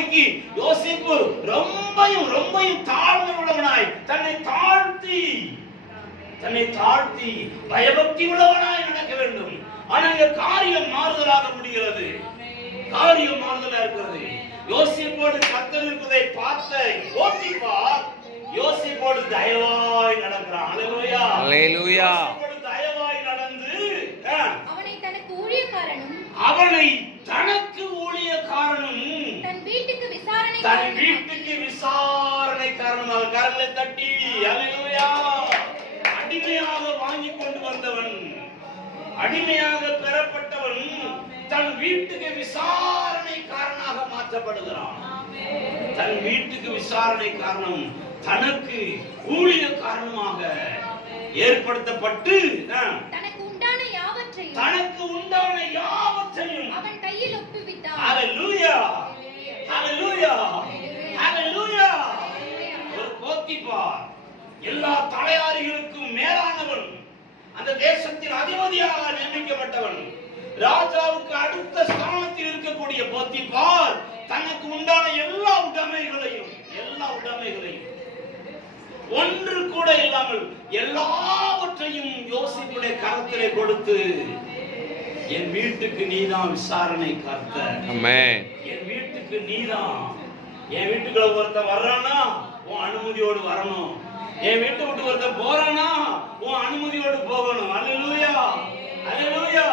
பார்வைக்கு யோசேப்பு ரொம்பயும் தாழ்மை உள்ளவனாய் தன்னை தாழ்த்தி பயபக்தி உள்ளவனாய் நடக்க வேண்டும். ஆனால் காரியம் மாறுதலாக முடிகிறது. காரியம் மாறுதலா இருக்கிறது. யோசேப்போடு கர்த்தர் இருப்பதை பார்த்த போத்திபார் யோசேப்போடு தயவாய் நடக்கிறான். அல்லேலூயா, அல்லேலூயா. யோசேப்போடு தயவாய் நடந்து அவனை தனக்கு ஊழியக்காரனும் தன் வீட்டுக்கு விசாரணைக்காரனாக கரங்களை தட்டி அல்லேலூயா. அடிமையாக வாங்கி கொண்டு வந்தவன், அடிமையாக பெறப்பட்டவன் தன் வீட்டுக்கு விசாரணைக்காரனாக மாற்றப்படுகிறான். தன் வீட்டுக்கு விசாரணை காரணம் தனக்கு ஊழிய காரணமாக ஏற்படுத்தப்பட்டு தனக்கு உண்டான யாவற்றையும் அவன் கையில் ஒப்புவித்தான். ஹalleluya, ஹalleluya, ஹalleluya. ஒரு போத்திபார் எல்லா தலையாரிகளுக்கும் மேலானவன், அந்த தேசத்தின் அதிபதியாக நியமிக்கப்பட்டவன், ராஜாவுக்கு அடுத்த ஸ்தானத்தில் இருக்கக்கூடிய போத்திபார் தனக்கு உண்டான எல்லா உடைமைகளையும் ஒன்று கூட இல்லாமல் எல்லாவற்றையும் யோசேப்புடைய கரத்திலே கொடுத்து, என் வீட்டுக்கு நீதான் விசாரணை கர்த்தர், என் வீட்டுக்கு நீதான், என் வீட்டுக்குள்ள ஒருத்தன் வர்றானா உன் அனுமதியோடு வரணும், என் வீட்டை விட்டு ஒருத்தன் போறானா உன் அனுமதியோடு போகணும். அல்லேலூயா, அல்லேலூயா.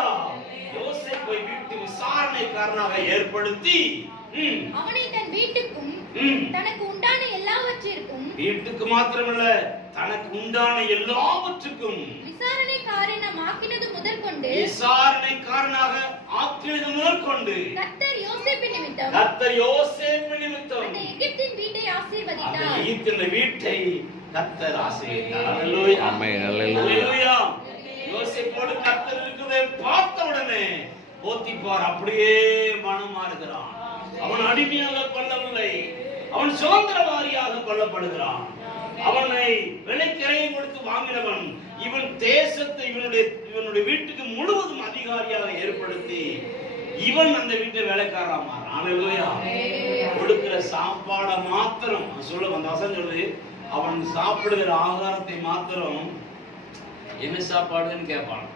யோசேப்பை வீட்டு விசாரணைக்காரனாக ஏற்படுத்தி அவனை தன் வீட்டுக்கும் தனக்கு உண்டான எல்லாவற்றிற்கும், வீட்டுக்கு மாத்திரமல்ல தனக்கு உண்டான எல்லாவற்றுக்கும் விசாரணைக்காரனாக ஆக்கினது முதற்கொண்டு கர்த்தர் யோசேப்பு நிமித்தம் அந்த எகிப்தின் வீட்டை ஆசீர்வதித்தார். எகிப்தின் வீட்டை கர்த்தர் ஆசீர்வதித்தார். அல்லேலூயா, ஆமென், அல்லேலூயா. யோசேப்போடு கர்த்தர் இருக்கிறதை பார்த்த உடனே போத்திபார் அப்படியே மனம் மாறுகிறான். அவன் அடிமையாக கொள்ளவில்லை, அவன் சுதந்திரவாரியாக கொல்லப்படுகிறான். அவனை விலைக்கிரையை கொடுத்து வாங்கினவன் இவன் தேசத்தை இவனுடைய வீட்டுக்கு முழுவதும் அதிகாரியாக ஏற்படுத்தி இவன் அந்த வீட்டை வேலைக்காரா மாறான். அல்லேலூயா. கொடுக்கிற சாப்பாடை மாத்திரம் சொல்ல அந்த வசனம் சொல்லுது, அவன் சாப்பிடுகிற ஆகாரத்தை மாத்திரம் என்ன சாப்பாடுன்னு கேட்பான்.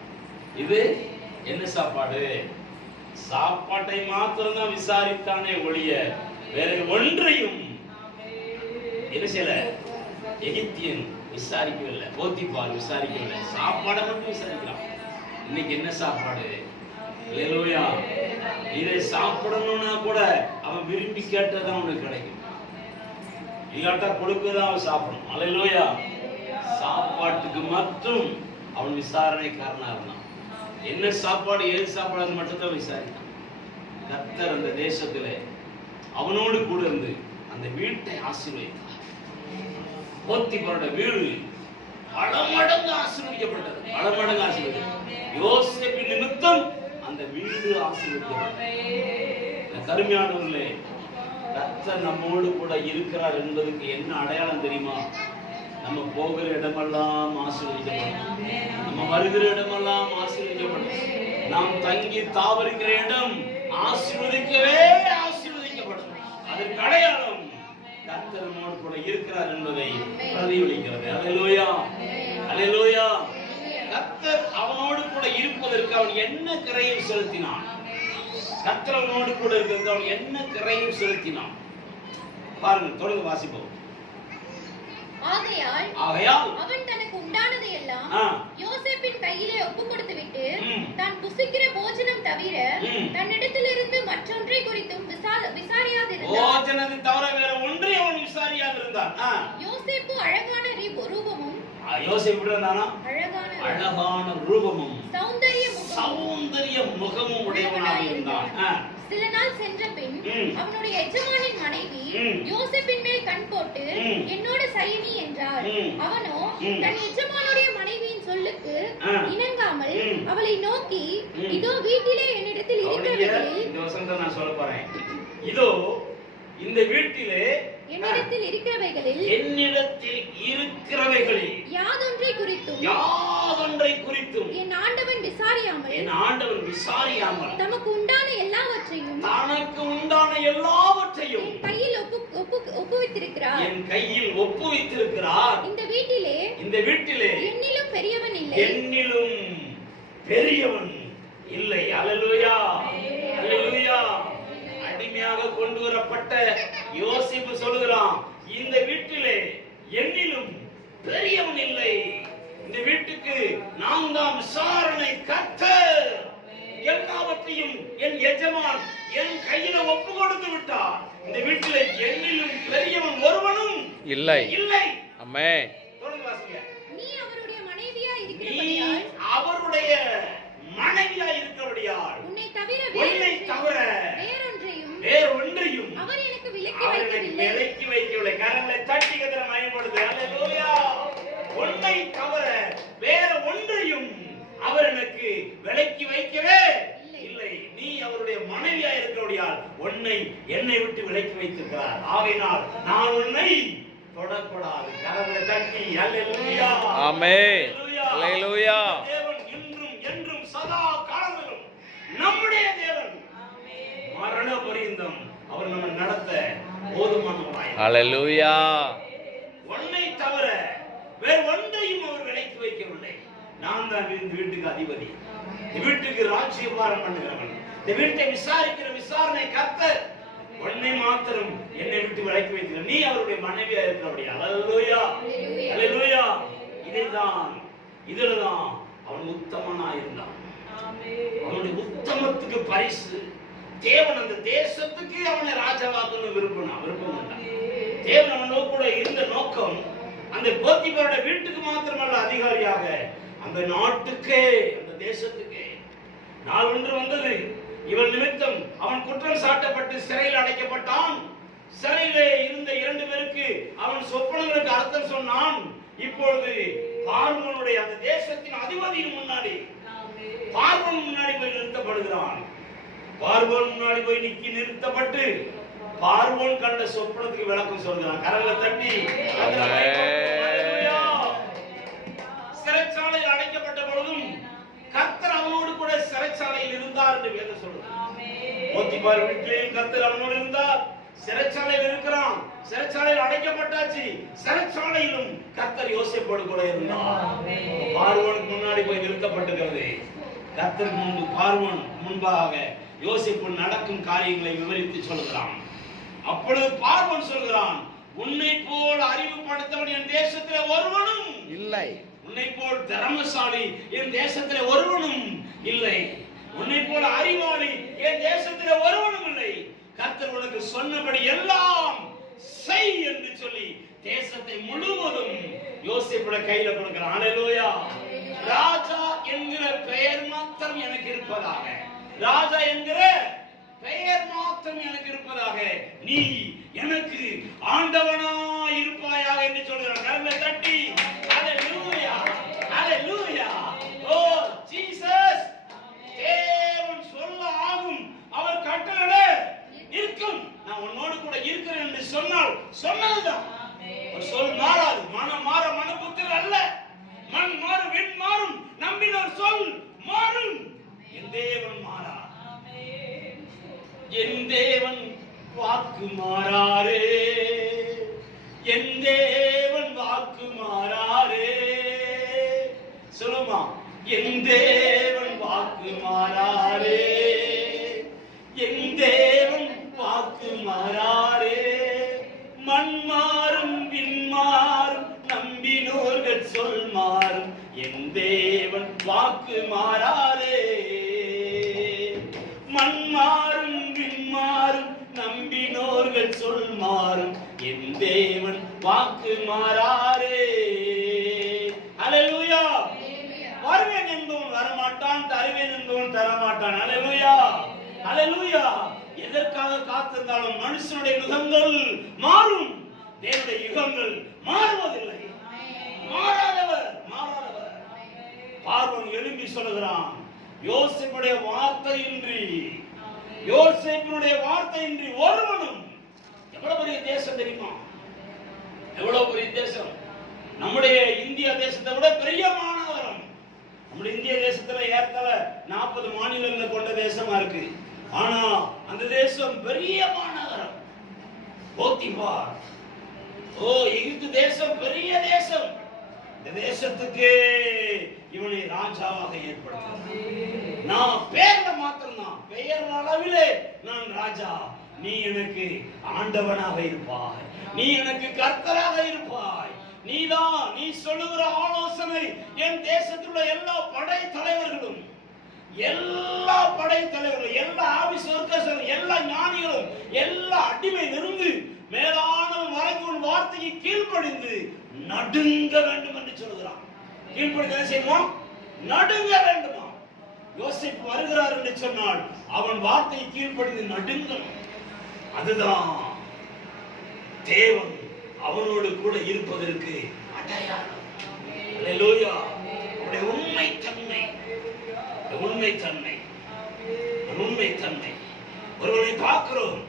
இது என்ன சாப்பாடு? சாப்பாட்டை மாத்திரம் தான் விசாரித்தானே ஒழிய வேற ஒன்றையும் என்ன செய்யல எகிப்தியன் விசாரிக்கவில்லை, போத்திபார் விசாரிக்கவில்லை. சாப்பாடை மட்டும் விசாரிக்கிறான். இன்னைக்கு என்ன சாப்பாடு? அல்லேலூயா. இதை சாப்பிடணும்னா கூட அவன் விரும்பி கேட்டதான் அவனுக்கு கிடைக்கும், இல்லாட்டா கொடுக்கதான் அவன் சாப்பிடணும். அல்லேலூயா. சாப்பாட்டுக்கு மட்டும் அவன் விசாரணைக்காரனா இருந்தான். என்ன சாப்பாடு ஏது சாப்பாடு மட்டும் தான் விசாரித்தான். கர்த்தர் அந்த தேசத்திலே அவனோடு கூட இருந்து அந்த வீட்டை ஆசீர்வதித்தார். போத்திபாரோட வீடு பல மடங்கு ஆசீர்வதிக்கப்பட்டது, பல மடங்கு ஆசீர்வதிக்கப்பட்டது. யோசேப்பின் நிமித்தம் அந்த வீடு ஆசீர்வதிக்கப்பட்டது. கருமையானவர்களே, கர்த்தர் நம்மோடு கூட இருக்கிறார் என்பதற்கு என்ன அடையாளம் தெரியுமா? நம்ம போகிற இடமெல்லாம் ஆசீர்வதிக்கப்படும், நம்ம வருகிற இடமெல்லாம் ஆசீர்வதிக்கப்படும், நாம் தங்கி தாவரிக்கிற இடம் ஆசீர்வதிக்கப்படும். அதற்கு அடையாளம் கர்த்தர் நம்மோடு கூட இருக்கிறார் என்பதை பிரதிபலிக்கிறது. அல்லேலூயா, அல்லேலூயா. கர்த்தர் அவனோடு கூட இருப்பதற்கு அவன் என்ன கிரயம் செலுத்தினான்? கர்த்தர் அவனோடு கூட இருக்கிறதுக்கு அவன் என்ன கிரயம் செலுத்தினான்? பாருங்கள், தொடர்ந்து வாசிப்போம். ஆகையால் அவன் தனக்கு உண்டானதை எல்லாம் யோசேப்பின் கையிலே ஒப்பு கொடுத்து விட்டு தான் புசிக்கிற போஜனம் தவிர தன்னிடத்திலிருந்து மற்றொன்றை குறித்தும் விசாரியாதிருந்தான். யோசேப்பு அழகான ரூபமும் அழகான ரூபமும் சௌந்தரிய முகமும் உடையவனாக இருந்தான். சில நாள் சென்ற பின் அவனுடைய எஜமானின் மனைவி யோசேப்பின் மேல் கண் போட்டு என்னோட சயனி என்றார். அவனோ தன் எஜமானுடைய மனைவியின் சொல்லுக்கு இணங்காமல் அவளை நோக்கி, இதோ வீட்டிலே என்னிடத்தில் இருக்கிறவைகளில், இந்த வசனத்தை நான் சொல்ல போறேன், இதோ இந்த வீட்டிலே என்னிடத்தில் இருக்கிறவைகளில் யாதொன்றை குறித்தும் என் ஆண்டவன் விசாரியாமல் தமக்கு உண்டான எல்லாவற்றையும் வைத்திருக்கிறார். இந்த வீட்டிலே என்னிலும் பெரியவன் இல்லை. அல்லேலூயா, அல்லேலூயா. அடிமையாக கொண்டு வரப்பட்ட யோசேப்பு சொல்கிறான், இந்த வீட்டிலே என்னிலும் பெரியவன் இல்லை. இந்த வீட்டுக்கு நான் தான் விசாரணை கர்த்தர். எல்லாவற்றையும் என் எஜமான் என் கையில ஒப்பு கொடுத்து விட்டார். இந்த வீட்டிலே என்னிலும் பெரியவன் ஒருவனும் இல்லை. ஆமென். தொடர்ந்து வாசிங்க. நீ அவருடைய மனைவியா இருக்கிறபடியால் உன்னை தவிர வேறொன்றையும் அவர் எனக்கு விலக்கி வைக்கவில்லை. கரங்களை தட்டி கதற மயப்படுது. அல்லேலூயா. உன்னை தவிர வேற ஒன்றையும் அவர் எனக்கு விலக்கி வைக்கவே இல்லை. நீ அவருடைய மனைவியா இருக்கிறபடியால் என்னை விட்டு விலக்கி வைத்திருக்கிறார். ஆகையினால் நான் உன்னை தொடக்கூடாது. கரங்களை தட்டி அல்லேலூயா, ஆமென், அல்லேலூயா. தேவன் இன்றும் என்றும் சதா காலங்களிலும் நம்முடைய தேவன். மரண பரியந்தம் அவர் நம்மை நடத்த போதுமானவராய். அல்லேலூயா. உன்னை தவிர வேற ஒன்றையும் அவர் விலக்கி வைக்கவில்லை. நான் தான் இந்த வீட்டுக்கு அதிபதி, இந்த வீட்டுக்கு ராஜ்யபாரம் பண்ணுகிறவன், இந்த வீட்டை விசாரிக்கிற விசாரணை கர்த்தர். உன்னை மாத்திரம் என்னை விட்டு விலக்கி வைக்கிறார். நீ அவருடைய மனைவியா இருக்கிறபடியா. அல்லேலூயா, அல்லேலூயா. இதுலதான் அவன் உத்தமனா இருந்தான். அவனுடைய உத்தமத்துக்கு பரிசு தேவன் அந்த தேசத்துக்கு அவனை ராஜாவாக்கணும் விருப்பம் கொண்டான். தேவன் அவனோடு கூட இருந்த நோக்கம் அந்த போத்திபாரோட வீட்டுக்கு மாத்திரமல்ல, அதிகாரியாக அந்த நாட்டுக்கே, அந்த தேசத்துக்கே. நாள் ஒன்று வந்தது, இவன் நிமித்தம் அவன் குற்றம் சாட்டப்பட்டு சிறையில் அடைக்கப்பட்டான். சிறையிலே இருந்த 2 பேருக்கு அவன் சொப்பனங்களுக்கு அர்த்தம் சொன்னான். இப்பொழுது பார்வோனுடைய அந்த தேசத்தின் அதிபதியின் முன்னாடி பார்வோன் முன்னாடி போய் நிறுத்தப்படுகிறான். பார்வோன் முன்னாடி போய் நிறுத்தப்பட்டு பார்வோன் கண்ட சொப்பனத்துக்கு விளக்கம் சொல்கிறான். கரங்களை தட்டி. சிறைச்சாலையில் அடைக்கப்பட்ட பொழுதும் கர்த்தர் அவனோடு கூட சிறைச்சாலையில் இருந்தார் என்று வேதம் சொல்றார். போத்திபார் வீட்டிலேயும் கர்த்தர் அவனோடு இருந்தார். சிறைச்சாலையில் இருக்கிறான், சிறைச்சாலையில் அடைக்கப்பட்டாச்சு, சிறைச்சாலையிலும் கர்த்தர் யோசேப்போடு கூட இருந்தார். பார்வோனுக்கு முன்னாடி போய் நிறுத்தப்பட்டிருக்கிறது. கர்த்தருக்கு முன்பு பார்வோன் முன்பாக யோசேப்பு நடக்கும் காரியங்களை விவரித்து சொல்கிறான். அப்பொழுது பார்வோன் சொல்கிறான், உன்னை போல் அறிவுபடுத்தவன் என் தேசத்தில் ஒருவனும் இல்லை. உன்னை போல் திறமசாலி என் தேசத்தில் ஒருவனும் இல்லை. உன்னை போல அறிவாளி என் தேசத்தில் ஒருவனும் இல்லை. கர்த்தர் உனக்கு சொன்னபடி எல்லாம் செய் என்று சொல்லி தேசத்தை முழுவதும் யோசேப்புடைய கையில கொடுக்கிறான். அல்லேலூயா. ராஜா என்கிற பெயர் மாத்திரம் எனக்கு இருப்பதாக, ராஜா என்கிற பெயர் மாத்திரம் எனக்கு இருப்பதாக, நீ எனக்கு ஆண்டவனா இருப்பாயாக என்று சொல்கிறான். கரங்களை தட்டி அல்லேலூயா, அல்லேலூயா. ஓ ஜீசஸ். தேவன் சொல்ல ஆகும், அவர் கட்டளையிட இருக்கும். நான் உன்னோடு கூட இருக்கிறேன் என்று சொன்னால் சொன்னதுதான். ஒரு சொல் மாறாது. மனம் மாற மனபுத்திரர் அல்ல. மண் மாறும், விண் மாறும், நம்பினோர் சொல் மாறும். என் தேவன் மாறா. என் தேவன் வாக்கு மாறாரே, என் தேவன் வாக்கு மாறாரே. சொல்லுமா, என் தேவன் வாக்கு மாறாரே, என் தேவன் வாக்கு மாறாரே. மண் மாறும், விண் மாறும், நம்பினோர்கள் சொல் மாறும், என் தேவன் வாக்கு மாறாரே. மண் மாறும், விண் மாறும், நம்பினோர்கள் சொல் மாறும், என் தேவன் வாக்கு மாறாரே. அல்லேலூயா. வருவேன் என்பவன் வரமாட்டான், தருவேன் என்பவன் தரமாட்டான். அல்லேலூயா, அல்லேலூயா. எதற்காக காத்திருந்தாலும் மனுஷனுடைய யுகங்கள் மாறும், தேவனுடைய யுகங்கள் மாறுவதில்லை. மாறாதவர், மாறாதவர். பார்வோன் எழும்பி சொல்லுகிறான், யோசேப்புடைய வார்த்தையின்றி, யோசேப்பினுடைய வார்த்தையின்றி ஒருவனும். எவ்வளவு பெரிய தேசம் தெரியுமா? எவ்வளவு பெரிய தேசம். நம்முடைய இந்திய தேசத்தை விட பெரிய மாநகரம். நம்முடைய இந்திய தேசத்துல ஏற்கனவே 40 மாநிலங்களை கொண்ட தேசமா இருக்கு. ஆனா அந்த தேசம் பெரிய மாநகரம். போத்திபார் ஓ, எகிப்து தேசம் பெரிய தேசம். இந்த தேசத்துக்கு இவனை ராஜாவாக ஏற்படுத்த நான் பேர்ல மாத்திரம், பெயர் அளவிலே நான் ராஜா, நீ எனக்கு ஆண்டவனாக இருப்பாய், நீ எனக்கு கர்த்தராக இருப்பாய், நீ சொல்லுகிற ஆலோசனை என் தேசத்தில் உள்ள எல்லா படை தலைவர்களும், எல்லா ஆபீசர்களும், எல்லா ஞானிகளும், எல்லா அடிமையிலிருந்து மேலானவன் வரைக்கும் வார்த்தைக்கு கீழ்ப்படிந்து நடுங்க வேண்டும் என்று சொல்கிறான். கீழ்ப்படிந்து என்ன செய்வோம்? நடுங்க வேண்டுமா? யோசேப்பு வருகிறார் என்று சொன்னால் அவன் வார்த்தையை கீழ்ப்படிந்து நடுங்கணும். அதுதான் தேவன் அவனோடு கூட இருப்பதற்கு அடையாளம். அல்லேலூயா. உண்மைத்தன்மை ஒருவனை பார்க்கிறோம்,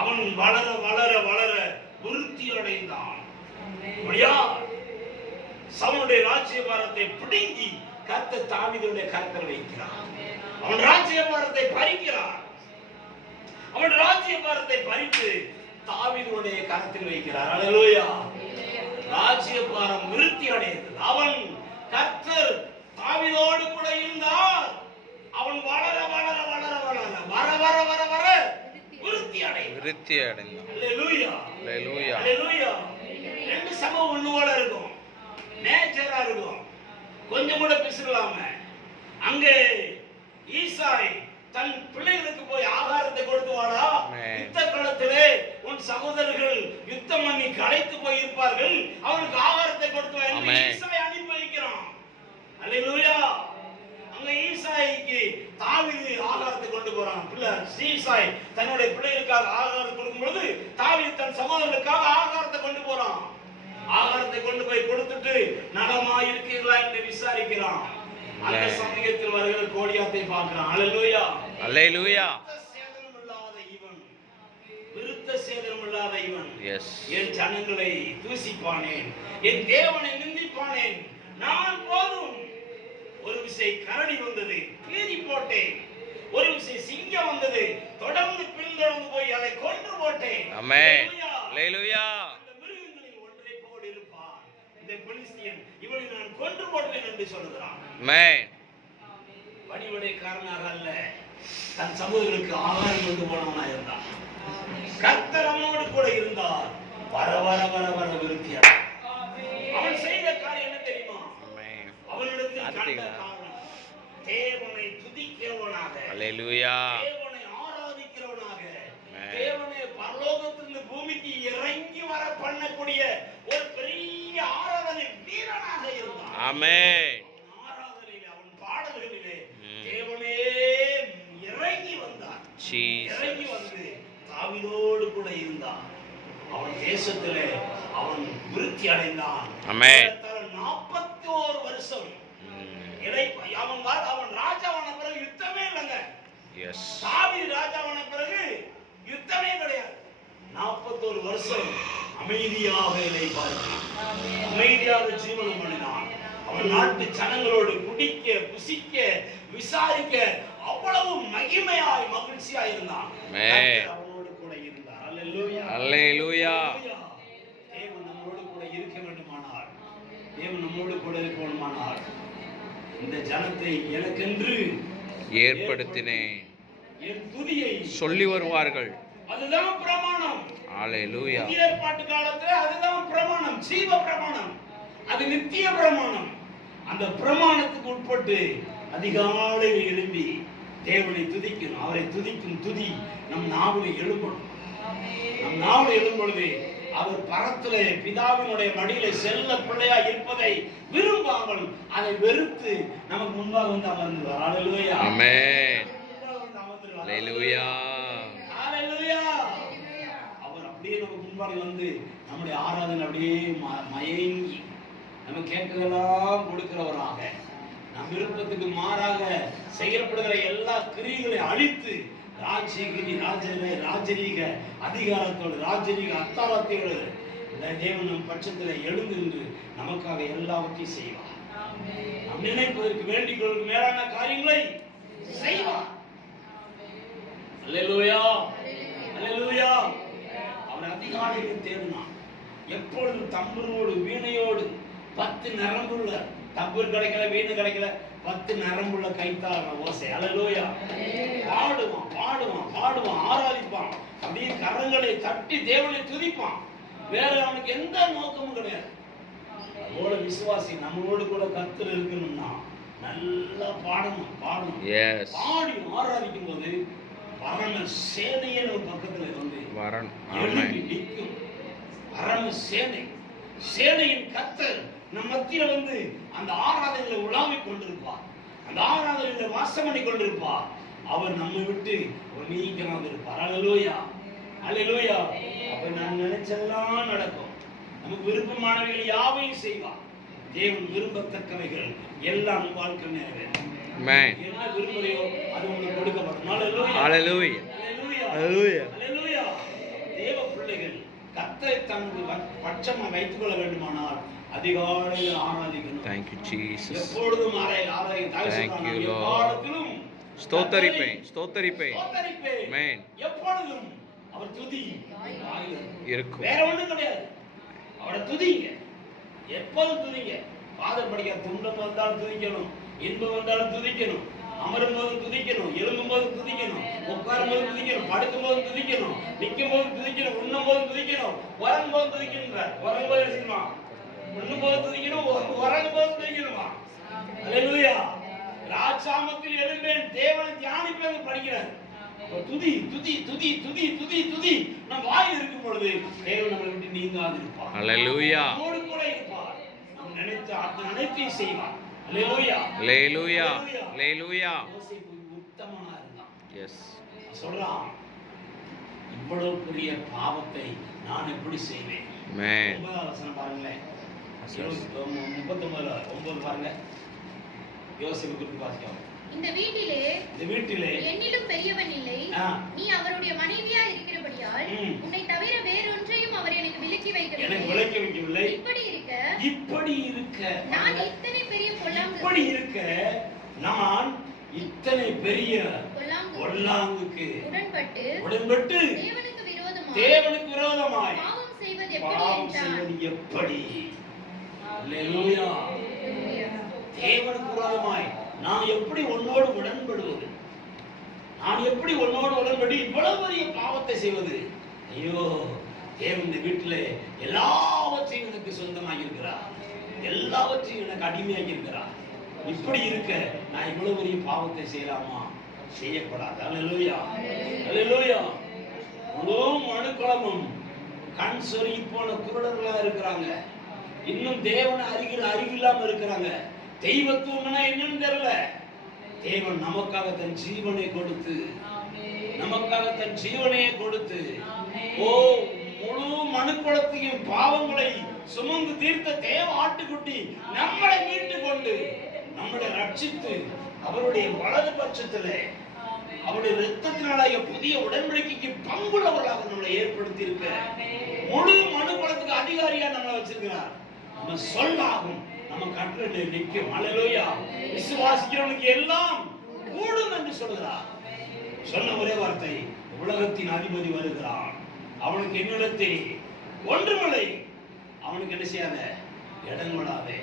அவன் வளர வளர வளர விருத்தி அடைந்தான். சவுலுடைய ராஜ்யபாரத்தை பிடுங்கி கர்த்தர் தாவீதுடைய கரத்தில் வைக்கிறார். அவன் ராஜ்யபாரத்தை பறிக்கிறார். அவன் ராஜ்யபாரத்தை பறித்து தாவீதுடைய கரத்தில் வைக்கிறார். அல்லேலூயா. ராஜ்யபாரம் விருத்தி அடைந்தது. அவன் கர்த்தர் தாவீதோடு கூட இருந்தார். அவன் வளர வளர வளர வளர வர வர வர வர விருத்தி அடைந்தான். அல்லேலூயா. அல்லேலூயா. அல்லேலூயா. ரெண்டு சமம் ஒண்ணோட இருக்கும், நேச்சரா இருக்கும், கொஞ்சம் கூட பிசுகலாம. அங்கே ஈசாய் தன் பிள்ளைகளுக்கு போய் ஆகாரத்தை கொடுத்து வாடா, யுத்த களத்திலே உன் சகோதரர்கள் யுத்தம் பண்ணி களைத்து போய் இருப்பார்கள், அவனுக்கு ஆகாரத்தை கொடுத்து வா என்று ஈசாய் அனுப்பி வைக்கிறான். அல்லேலூயா. அங்க ஈசாய்க்கு தாவீது ஆகாரத்தை கொண்டு போறான். ஈசாய் தன்னுடைய பிள்ளைகளுக்காக ஆகாரம் கொடுக்கும் பொழுது தாவீது தன் சகோதரர்களுக்காக ஆகாரத்தை கொண்டு போறான். ஆகாரத்தை கொண்டு போய் கொடுத்துட்டு நலமா இருக்கிறீர்களா என்று விசாரிக்கிறான். அந்த சமயத்தில் வருகிற கோலியாத்தை பார்க்கிறான். அல்லேலூயா. அல்லேலூயா. விருத்த சேதனம் இல்லாத இவன் என் ஜனங்களை தூசிப்பானேன், என் தேவனை நிந்திப்பானேன், நான் போதும். ஒரு விசை கரடி வந்தது, பீறி போட்டேன். ஒரு விசை சிங்கம் வந்தது, தொடர்ந்து பின்தொடர்ந்து போய் அதை கொன்று போட்டேன். ஆமென். அல்லேலூயா. அந்த மிருகங்களில் ஒன்றை போல் இருப்பான் இந்த பெலிஸ்தியன், இவனை நான் கொன்று போடுவேன் என்று சொல்கிறான். ஆமென். பணிவிடைக்காரனாக அல்ல, தன் சமூகங்களுக்கு ஆகாரம் கொண்டு போனவனா இருந்தான். கர்த்தர் அவனோடு கூட இருந்தார். வர வர வர வர விருத்தி அடைந்தான். அவன் செய்த காரியம் என்ன தெரியுமா? அவனிடத்தில் கண்ட காரணம் தேவனை துதிக்கிறவனாக, அல்லேலூயா, தேவனை ஆராதிக்கிறவனாக, தேவனை பரலோகத்திலிருந்து பூமிக்கு இறங்கி வர பண்ணக்கூடிய ஒரு பெரிய ஆராதனை வீரனாக இருந்தான். ஆமென். ஆராதனையிலே, அவன் பாடல்களிலே தேவனே இறங்கி வந்தார். இறங்கி வந்து தாவீதோடு கூட இருந்தான். அவன் தேசத்திலே அவன் விருத்தி அடைந்தான். ஆமென். 41 வருஷம் அவன் ராஜாவான பிறகு யுத்தமே இல்லைங்க. தாவீது ராஜாவான பிறகு யுத்தமே கிடையாது. 41 வருஷம் அமைதியாக இளைப்பாறினான், அமைதியாக ஜீவனம் பண்ணினான். அவன் நாட்டு ஜனங்களோடு குடிக்க, புசிக்க, விசாரிக்க அவ்வளவு மகிமையாய் மகிழ்ச்சியாய் இருந்தான். அவனோடு கூட இருந்தார். அல்லேலூயா. அல்லேலூயா. தேவன் நம்மோடு கூட இருக்க வேண்டுமானால், தேவன் நம்மோடு கூட இருக்க வேண்டுமானால் இந்த ஜனத்தை எனக்கென்று ஏற்படுத்தினேன் என் துதியை சொல்லி வருவார்கள். அதுதான் பிரமாணம். அல்லேலூயா. புதிய ஏற்பாட்டு காலத்துல அதுதான் பிரமாணம், ஜீவ பிரமாணம், அது நித்திய பிரமாணம். அந்த பிரமாணத்துக்கு உட்பட்டு அதிகாலையில் எழும்பி தேவனை துதிக்கணும். அவரை துதிக்கும் துதி நம் நாவில் எழும்பணும். நம் நாவில் எழும்பொழுது அவர் பரத்திலே பிதாவினுடைய மடியிலே செல்ல பிள்ளையா இருப்பதை விரும்பாமல் அதை வெறுத்து நமக்கு முன்பாக வந்து அமர்ந்துவார். அல்லேலூயா. ஆமென். அல்லேலூயா. அல்லேலூயா. அவர் அப்படியே நமக்கு முன்பாக வந்து நம்முடைய ஆராதனை அப்படியே மயங்கி நம்ம கேட்கிறதெல்லாம் கொடுக்கிறவராக, நம் விருப்பத்துக்கு மாறாக செயல்படுகிற எல்லா கிரியைகளையும் அழித்து ராஜரீக அதிகாரத்தோடு, ராஜரீக அத்தாரத்தோடு இந்த தேவன் நம் பட்சத்தில் எழுந்து நின்று நமக்காக எல்லாவற்றையும் செய்வார். நம் நினைப்பதற்கு வேண்டிக் கொள்ளும் மேலான காரியங்களை செய்வார். அல்லேலூயா. அல்லேலூயா. அவன் அதிகாலையில் தேடினான். எப்பொழுதும் தம்புரோடு வீணையோடு 10 நரம்புள்ள, தம்பூர் கிடைக்கல, வீணை கிடைக்கல, 10 நரம்புள்ள கைத்தாள ஓசை. அல்லேலூயா. பாடுவான் பாடுவான் பாடுவான், ஆராதிப்பான், அப்படியே கரங்களை தட்டி தேவனை துதிப்பான். வேற அவனுக்கு எந்த நோக்கமும் கிடையாது. அதோட விசுவாசி நம்மளோடு கூட கர்த்தர் இருக்கணும்னா நல்லா பாடணும் பாடணும். பாடி ஆராதிக்கும் போது பரம சேனையே நம்ம பக்கத்துல வந்து எழும்பி நிற்கும். பரம சேனை, சேனையின் கர்த்தர் நம் மத்தியில வந்து அந்த ஆராதனையில உலாவிக் கொண்டிருப்பார், அந்த ஆராதனையில வாசம் பண்ணி கொண்டிருப்பார். அவர் நம்மை விட்டு ஒரு நீங்கிறாது இருப்பார். அல்லேலூயா அல்லேலூயா. அப்ப நான் நினைச்சதெல்லாம் நடக்கும். நமக்கு விருப்பமானவைகள் யாவையும் செய்வார். தேவன் விரும்பத்தக்கவைகள் எல்லாம் வாழ்க்கை நிறைவேறும். என்ன விரும்புறையோ அது உங்களுக்கு கொடுக்கப்படும். அல்லேலூயா அல்லேலூயா அல்லேலூயா. தேவ பிள்ளைகள் கர்த்தரை தனது பட்சமா வைத்துக் கொள்ள வேண்டுமானால் அதிகாலையில் ஆராதிக்கணும். Thank you Jesus. எப்பொழுதும் ஆராதிக்கணும். Thank you Lord. எப்பொழுதும் ஸ்தோத்தரிப்பேன். Amen. எப்பொழுதும் அவர் துதி இருக்கும். வேற ஒண்ணும் கிடையாது. அவரை துதிங்க, எப்போதும் துதிங்க. பாதம் படிக்க துன்பம் வந்தாலும் துதிக்கணும், இன்பம் வந்தாலும் துதிக்கணும், அமரும் போது துதிக்கணும், எழும்பும் போது துதிக்கணும், உட்காரும் போது துதிக்கணும், படுக்கும் போது துதிக்கணும், நிற்கும் போது துதிக்கணும், உண்ணும் போது துதிக்கணும், உறங்கும் போது துதிக்கணும். உறங்கும் போது செய்யணுமா? உண்ணும் போது துதிக்கணும், உறங்கும் போது துதிக்கணுமா? அல்லேலூயா. ராஜாமத்தில் எழும்பேன், தேவனை தியானிப்பேன் படிக்கிறார். துதி துதி துதி துதி துதி துதி நம் வாயில் இருக்கும் பொழுது தேவன் நம்மளை விட்டு நீங்காது இருப்பார். அல்லேலூயா. நம்மோடு கூட இருப்பார். நாம் நினைத்த அனைத்தையும் செய்வார். அல்லேலூயா அல்லேலூயா அல்லேலூயா. யோசேப்பு உத்தமனா இருந்தான். எஸ். சொல்றான், இவ்வளவு பெரிய பாவத்தை நான் எப்படி செய்வேன்? ஆமென். 9வது வசனம் பாருங்களேன். 39 பாருங்க. யோசேப்பு குறித்து வாசிக்கலாம். இந்த வீட்டிலே என்னிலும் பெரியவன் இல்லை. நீ அவருடைய மனைவியா இருக்கிறபடியால் உன்னை தவிர வேறொன்றையும் அவர் எனக்கு விலக்கி வைக்கவில்லை. இப்படி இருக்க நான் இத்தனை பெரிய பொல்லாங்குக்கு உடன்பட்டு தேவனுக்கு விரோதமாய் பாவம் செய்வது எப்படி? அல்லேலூயா. தேவனுக்கு விரோதமாய் நான் எப்படி உன்னோடு உடன்படுவது? நான் எப்படி உன்னோடு உடன்படி இவ்வளவு பெரிய பாவத்தை செய்வது? ஐயோ, தேவன் இந்த வீட்டில் எல்லாவற்றையும் எனக்கு சொந்தமாகி இருக்கிறார், எல்லாவற்றையும் எனக்கு அடிமையாகி இருக்கிறார். இப்படி இருக்க நான் இவ்வளவு பெரிய பாவத்தை செய்யலாமா? செய்யக்கூடாது. அல்லேலூயா அல்லேலூயா. முழு மனுக்குலமும் கண் சொருகி போன குருடர்களா இருக்கிறாங்க. இன்னும் தேவனை அறிவில்லாம இருக்கிறாங்க. தெய்வத்துவம்னா என்னன்னு தெரியல. தேவன் நமக்காக தன் ஜீவனை கொடுத்து, நமக்காக தன் ஜீவனையை கொடுத்து, முழு மனுக்குலத்தையும் பாவங்களை சுமந்து தீர்த்த தேவ ஆட்டுக்குட்டி நம்மளை மீட்டு கொண்டு நம்மளை ரட்சித்து அவருடைய வலது பட்சத்திலே அவருடைய இரத்தத்தினால புதிய உடன்படிக்கைக்கு பங்குள்ளவர்களாக நம்மளை ஏற்படுத்தி இருக்க முழு மனுக்குலத்துக்கு அதிகாரியா நம்மளை வச்சிருக்கிறார். நம்ம சொல்லாகும், நம்ம கட்டளை நிற்கும். அல்லேலூயா. விசுவாசிக்கிறவனுக்கு எல்லாம் கூடும் என்று சொல்கிறார். சொன்ன ஒரே வார்த்தை, உலகத்தின் அதிபதி வருகிறான், அவனுக்கு என்னிடத்தில் ஒன்றுமில்லை. அவனுக்கு என்ன செய்யாத? இடம் விடாதே.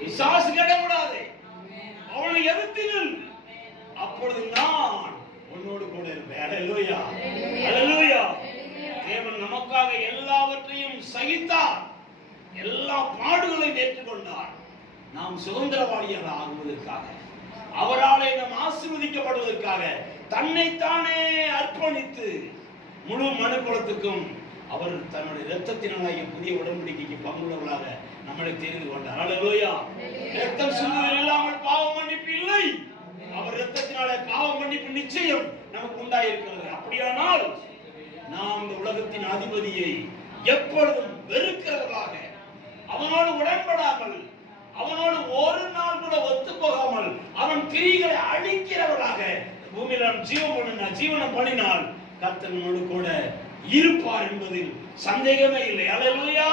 விசுவாசிக்கு இடம் விடாதே. அவனை எதிர்த்து நில், அப்பொழுது நான் உன்னோடு கூட இருப்பேன். அல்லேலூயா அல்லேலூயா. தேவன் நமக்காக எல்லாவற்றையும் சகித்தார், எல்லா பாடுகளையும் ஏற்றுக்கொண்டார். நாம் சுதந்திரவாளியாக ஆகுவதற்காக, அவராலே நாம் ஆசீர்வதிக்கப்படுவதற்காக தன்னைத்தானே அர்ப்பணித்து முழு மனுக்குலத்துக்கும் அவர் தன்னுடைய இரத்தத்தினாலேயே புதிய உடன்படிக்கைக்கு பங்குள்ளவர்களாக நம்மளை தெரிந்து கொண்டார். அல்லேலூயா. இரத்தம் சிந்துதல் இல்லாமல் பாவ மன்னிப்பு இல்லை. அவர் இரத்தத்தினாலே பாவ மன்னிப்பு நிச்சயம் நமக்கு உண்டாயிருக்கிறது. அப்படியானால் நாம் இந்த உலகத்தின் அதிபதியை எப்பொழுதும் வெறுக்கிறவர்களாக, அவனோடு உடன்படாமல், அவனோடு ஒரு நாள் கூட ஒத்து போகாமல், அவன் கிரிகளை அழிக்கிறவர்களாக பூமியில் நாம் ஜீவனம் பண்ணினால் கர்த்தர் நம்மோடு கூட இருப்பார் என்பதில் சந்தேகமே இல்லை. அல்லேலூயா.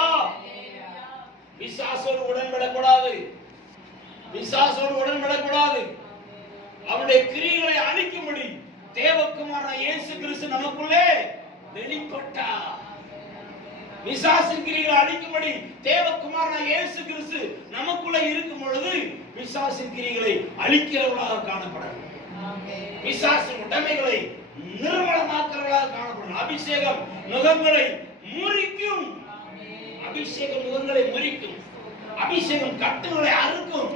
பிசாசோடு உடன்படக்கூடாது, பிசாசோடு உடன்படக்கூடாது. அவனுடைய கிரிகளை அழிக்கும்படி தேவகுமாரனாகிய இயேசு கிறிஸ்து நமக்குள்ளே வெளிப்பட்டார். பிசாசின் கிரியைகளை அழிக்கும்படி தேவகுமாரனாகிய இயேசு கிறிஸ்து நமக்குள்ள இருக்கும் பொழுது பிசாசின் கிரியைகளை அழிக்கிறவர்களாக காணப்படணும். பிசாசின் உடைமைகளை நிர்மலமாக்குறவர்களாக காணப்படணும். அபிஷேகம் நுகங்களை முறிக்கும். அபிஷேகம் நுகங்களை முறிக்கும். அபிஷேகம் கட்டுகளை அறுக்கும்.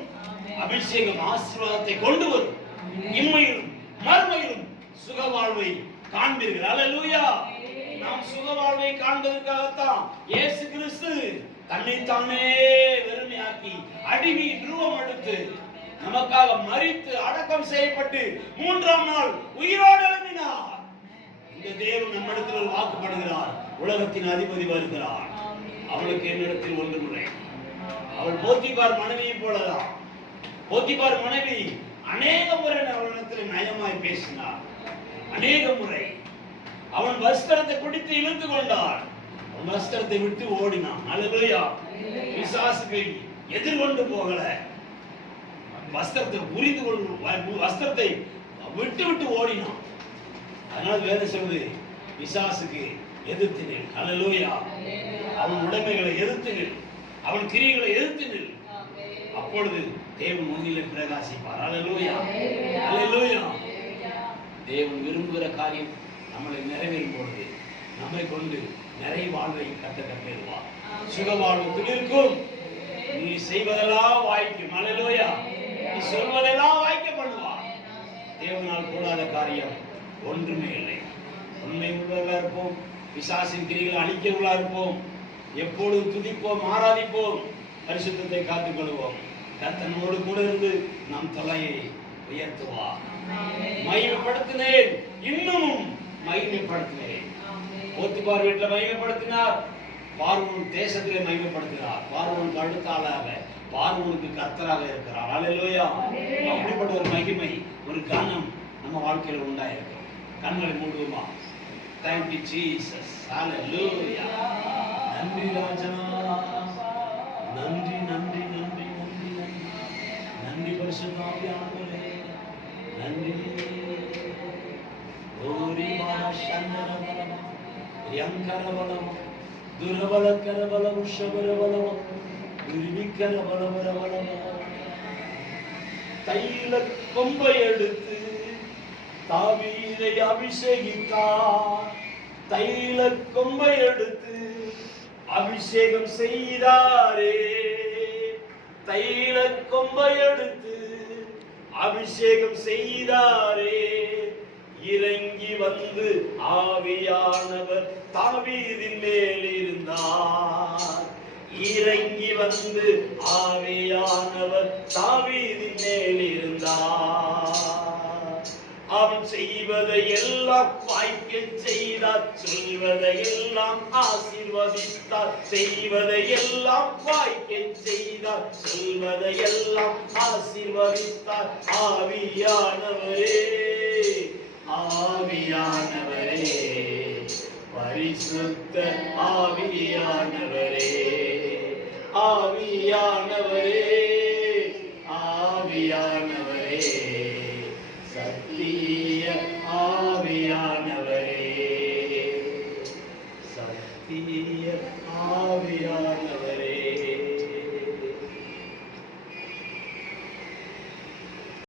அபிஷேகம் ஆசீர்வாதத்தை கொண்டு வரும். இம்மையிலும் மறுமையிலும் சுகவாழ்வை காண்பீர்கள். அல்லேலூயா. நாம் சுகவாழ்வை காண்பதற்காகத்தான் இயேசு கிறிஸ்து தன்னைத்தானே வெறுமையாக்கி அடிமையின் ரூபம் எடுத்து நமக்காக மரித்து அடக்கம் செய்யப்பட்டு 3ஆம் நாள் உயிரோடு எழும்பினார். இந்த தேவன் நம்மிடத்தில் ஒரு வாக்குப்படுகிறார். உலகத்தின் அதிபதி வருகிறார். அவளுக்கு என்னிடத்தில் ஒன்றுமில்லை. அவள் போத்திபார் மனைவியை போலதான். போத்திபார் மனைவி அநேக முறை அவனிடத்தில் நயமாய் பேசினார். அநேக முறை அவன் வஸ்திரத்தை பிடித்து இழுத்து கொண்டான். அவன் வஸ்திரத்தை விட்டு ஓடினான். அல்லேலூயா. பிசாசுக்கு எதிர்கொண்டு போகல. வஸ்திரத்தை உரிந்து கொண்டு வஸ்திரத்தை விட்டு விட்டு ஓடினான். அதனால வேதம் சொல்லுது, பிசாசுக்கு எதிர்த்து நில். அல்லேலூயா. அவன் உடைமைகளை எதிர்த்து நில். அவன் கிரியைகளை எதிர்த்து நில். அப்பொழுது தேவன் முன்னிலை பிரகாசிப்பார். அல்லேலூயா. அல்லேலூயா. தேவன் விரும்புகிற காரியம் நம்மளை நிறைவேறும் பொழுது நம்மை கொண்டு நிறைய வாழ்வை கட்டப்படுவார். சுக வாழ்வு இருக்கும். நீ செய்வதெல்லாம் வாய்க்கும். அல்லேலூயா. நீ சொல்வதெல்லாம் வாய்க்கப்படுவார். தேவனால் கூடாத காரியம் ஒன்றுமே இல்லை. உண்மை உள்ளவர்களா இருப்போம். பிசாசின் கிரிகளை அழிக்கிறவர்களா இருப்போம். எப்பொழுதும் துதிப்போம், ஆராதிப்போம், பரிசுத்தத்தை காத்துக் கொள்வோம். கர்த்தனோடு கூட இருந்து நம் தலையை உயர்த்துவார். மகிமைப்படுத்தினேன், இன்னமும் மகிமைப்படுத்தினேன். போத்திபார் வீட்டில் மகிமைப்படுத்தினார். பார்வோன் தேசத்திலே மகிமைப்படுத்தினார். பார்வோனுக்கு அடுத்த ஆளாக பார்வோனுக்கு கர்த்தராக இருக்கிறார். அல்லேலூயா. அப்படிப்பட்ட ஒரு மகிமை, ஒரு கனம் நம்ம வாழ்க்கையில் உண்டாயிருக்கும். கண்களை மூடுவோமா? Thank you Jesus. Hallelujah. நன்றி ராஜா. நன்றி நன்றி நன்றி நன்றி நன்றி நன்றி பரிசுத்த ஆவியானவரே. நன்றி. ஓரி மாஷந்தரவலம் யங்கரவலம் துரவலக்கரவலம் ஷபரவலம் துர்விக்கரவலவரவலம். தைல கொம்பை எடுத்து தாவீதை அபிஷேகித்தார். தைல கொம்பை எடுத்து அபிஷேகம் செய்தாரே. தைல கொம்பை எடுத்து அபிஷேகம் செய்தாரே. இறங்கி வந்து ஆவியானவர் தாவீதின் மேல் இருந்தார். இறங்கி வந்து ஆவியானவர் தாவீதின் மேல் இருந்தார். அவன் செய்வதை எல்லாம் வாய்க்க செய்தார். சொல்வதை எல்லாம் ஆசீர்வதித்தார். செய்வதை எல்லாம் வாய்க்க செய்தார். சொல்வதை எல்லாம் ஆசீர்வதித்தார். ஆவியானவரே, ஆவியானவரே, பரிசுத்த ஆவியானவரே, ஆவியானவரே, ஆவியானவரே, சத்திய